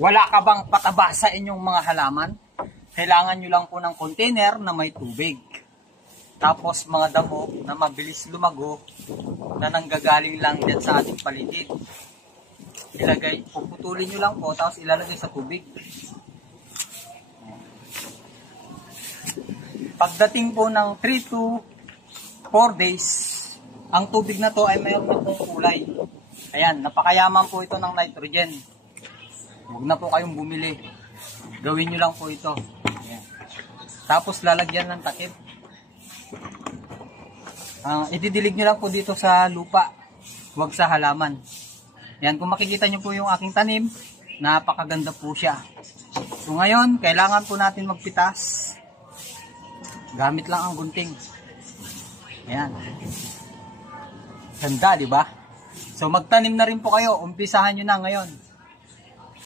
Wala ka bang pataba sa inyong mga halaman? Kailangan nyo lang po ng container na may tubig. Tapos mga damo na mabilis lumago na nanggagaling lang dyan sa ating paligid. Puputulin nyo lang po, tapos ilalagay sa tubig. Pagdating po ng 3 to 4 days, ang tubig na to ay mayroon na pong kulay. Ayan, napakayaman po ito ng nitrogen. Huwag na po kayong bumili. Gawin nyo lang po ito. Ayan. Tapos lalagyan ng takip. Ididilig nyo lang po dito sa lupa. Huwag sa halaman. Ayan, kung makikita nyo po yung aking tanim, napakaganda po siya. So ngayon, kailangan po natin magpitas. Gamit lang ang gunting. Ayan. Ganda, di ba? So magtanim na rin po kayo. Umpisahan nyo na ngayon.